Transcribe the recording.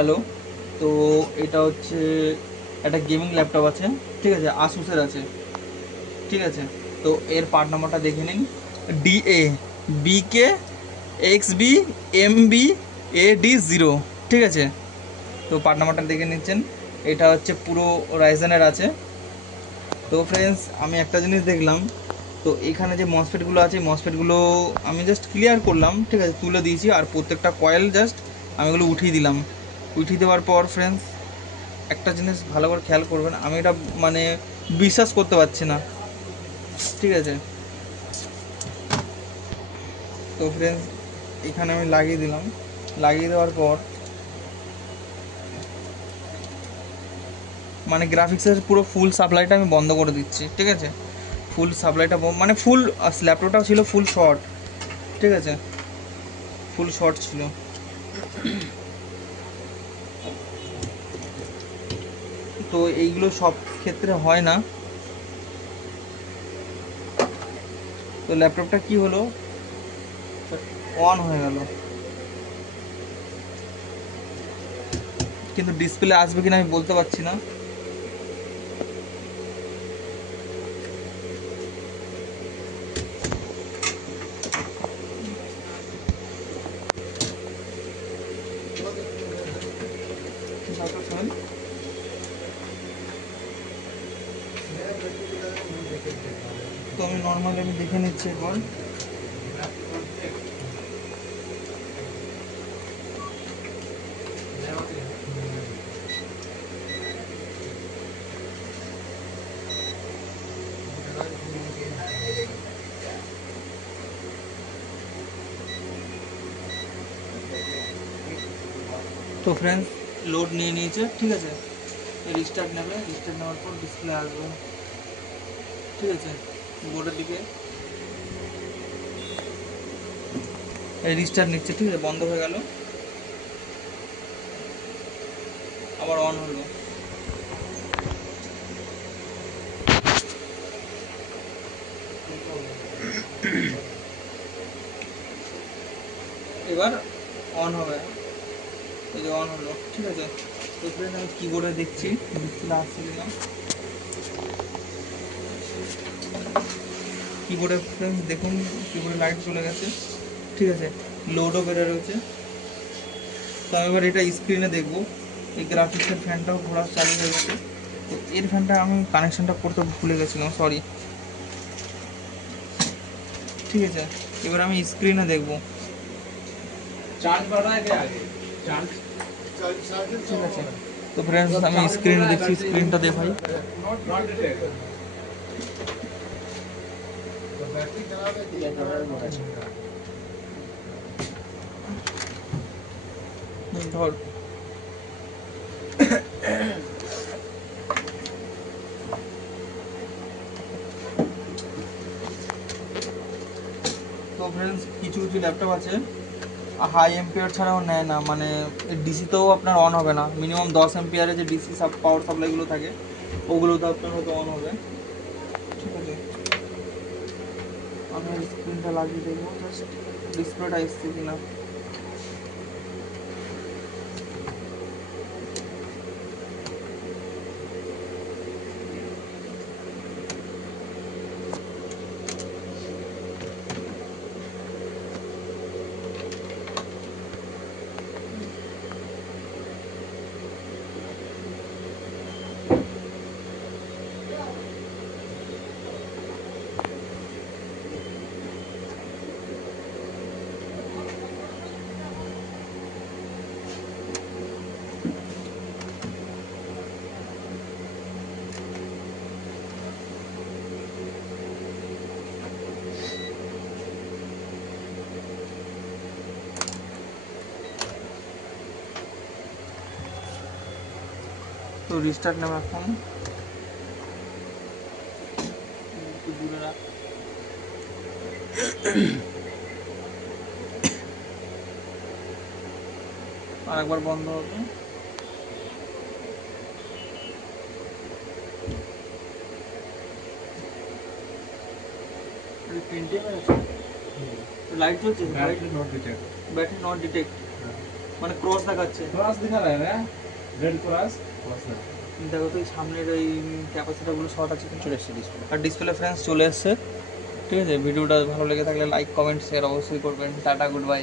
Hello. তো এটা হচ্ছে একটা গেমিং ল্যাপটপ আছে, ঠিক আছে, আসুসের আছে, ঠিক আছে। তো এর পার্ট নাম্বারটা দেখে নিন, DA BK XB MB AD0, ঠিক আছে। তো পার্ট নাম্বারটা দেখে নিচ্ছেন, এটা হচ্ছে পুরো রাইজেনের আছে। তো ফ্রেন্ডস, আমি একটা জিনিস দেখলাম, তো এখানে যে মসফেটগুলো আছে, মসফেটগুলো আমি জাস্ট ক্লিয়ার করলাম, ঠিক আছে, তুলে দিয়েছি, আর প্রত্যেকটা কয়েল জাস্ট আমি এগুলো উঠিয়ে দিলাম। উঠিয়ে দেওয়ার পর ফ্রেন্ডস, একটা জিনিস ভালো করে খেয়াল করবেন, আমি এটা মানে বিশ্বাস করতে পারছি না, ঠিক আছে। তো ফ্রেন্ডস, এখানে আমি লাগিয়ে দিলাম, লাগিয়ে দেওয়ার পর মানে গ্রাফিক্সের পুরো ফুল সাপ্লাইটা আমি বন্ধ করে দিচ্ছি, ঠিক আছে। ফুল সাপ্লাইটা মানে ফুল, ল্যাপটপটা ছিল ফুল শর্ট, ঠিক আছে, ফুল শর্ট ছিল। তো এইগুলো সব ক্ষেত্রে হয় না। তো ল্যাপটপটা কি হলো, অন হয়ে গেল, কিন্তু ডিসপ্লে আসবে কিনা আমি বলতে পারছি না। তো আমি নর্মালি আমি দেখে নিচ্ছি একবার। তো ফ্রেন্ডস, লোড নিয়ে নিয়েছে, ঠিক আছে। রিস্টার্ট নেবে, রিস্টার্ট নেওয়ার পর ডিসপ্লে আসবে, ঠিক আছে, বোর্ডের দিকে। রিস্টার্ট নিচ্ছে, ঠিক আছে, বন্ধ হয়ে গেল, আবার অন হলো। এবার অন হবে, এই যে অন হলো, ঠিক আছে। তো ফ্রেন্ড, আমি কিবোর্ডে দেখছি ডিসপ্লে আসছে কিনা। কিবোর্ডে ফ্রেন্ডস দেখুন, কিবোর্ডে লাইট চলে গেছে, ঠিক আছে, লোডও বেড়ে রয়েছে। তো আমি এবার এটা স্ক্রিনে দেখবো। এই গ্রাফিক্সের ফ্যানটাও ঘোরা চালু হয়ে গেছে। তো এর ফ্যানটা আমি কানেকশনটা করতে ভুলে গেছিলাম, সরি, ঠিক আছে। এবার আমি স্ক্রিনে দেখবো, ঠিক আছে। তো ফ্রেন্ডস, আমি স্ক্রিনে দেখছি, স্ক্রিনটা দেখাই। ধর, তো ফ্রেন্ডস, কিছু কিছু ল্যাপটপ আছে হাই এম্পিয়ার ছাড়াও নেয় না, মানে ডিসিতেও আপনার অন হবে না। মিনিমাম 10 এম্পিয়ারে যে ডিসি পাওয়ার সাপ্লাইগুলো থাকে, ওগুলোতে আপনার হয়তো অন হবে, ঠিক আছে। আমি স্ক্রিনটা লাগিয়ে দেবো, জাস্ট ডিসপ্লেটা এসছে কিনা। তো রিস্টার্ট নেব এখন, একটু দূরে রাখ। আর একবার বন্ধ হবে। প্রিন্টিং আছে, লাইট জ্বলছে, ব্যাটারি নট ডিটেক্ট। মানে ক্রস দেখাচ্ছে। क्रॉस दिखा रहा है ना, रेड क्रॉस क्रॉस है। দেখো তো এই সামনের এই ক্যাপাসিটারগুলো শর্ট আছে কিন্তু। চলে এসছে ডিসপ্লে। আর ডিসপ্লে ফ্রেন্ডস চলে এসছে। ঠিক আছে, ভিডিওটা ভালো লেগে থাকলে লাইক কমেন্ট শেয়ার অবশ্যই করবেন। Tata, good bye.